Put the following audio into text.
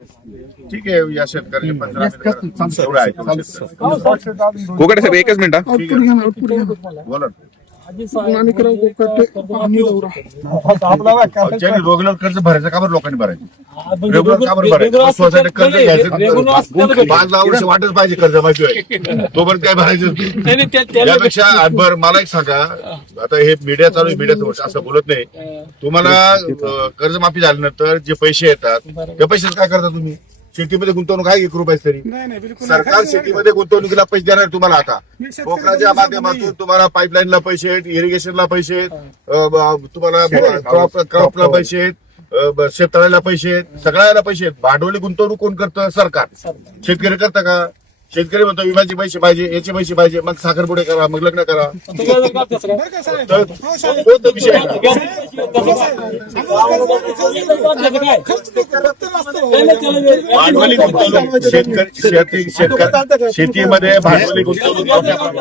ठीक आहे या शेतकऱ्याचे पंचनामे एवढं आहे कोकटे साहेब एकच मिनिट हा. बोला रेग्युलर ज्यांनी रेग्युलर कर्ज भरायचं का बरं लोकांनी भरायचं रेग्युलर का बरं भरायचं स्वतःचं कर्ज घ्यायचं 5-10 वर्ष वाटच पाहिजे कर्ज माहिती तोपर्यंत काय भरायचं त्यापेक्षा बरं मला एक सांगा आता हे मीडिया चालू आहे मीडियाचं असं बोलत नाही तुम्हाला कर्जमाफी झाल्यानंतर जे पैसे येतात त्या पैशात काय करता तुम्ही शेतीमध्ये गुंतवणूक आहे 1 रुपये तरी सरकार शेतीमध्ये गुंतवणुकीला पैसे देणार तुम्हाला आता पोखराच्या माध्यमातून तुम्हाला पाईपलाईनला पैसे आहेत इरिगेशनला पैसे आहेत तुम्हाला क्रॉपला पैसे आहेत शेततळ्याला पैसे आहेत सगळ्याला पैसे आहेत भांडवली गुंतवणूक कोण करतं सरकार शेतकरी करतं का शेतकरी म्हणतो विम्याचे पैसे पाहिजे याचे पैसे पाहिजे मग साखरपुडे करा मग लग्न करा तर तो विषय आहे भांडवली गुंतवणूक शेतकरी शेतीमध्ये भांडवली गुंतवणूक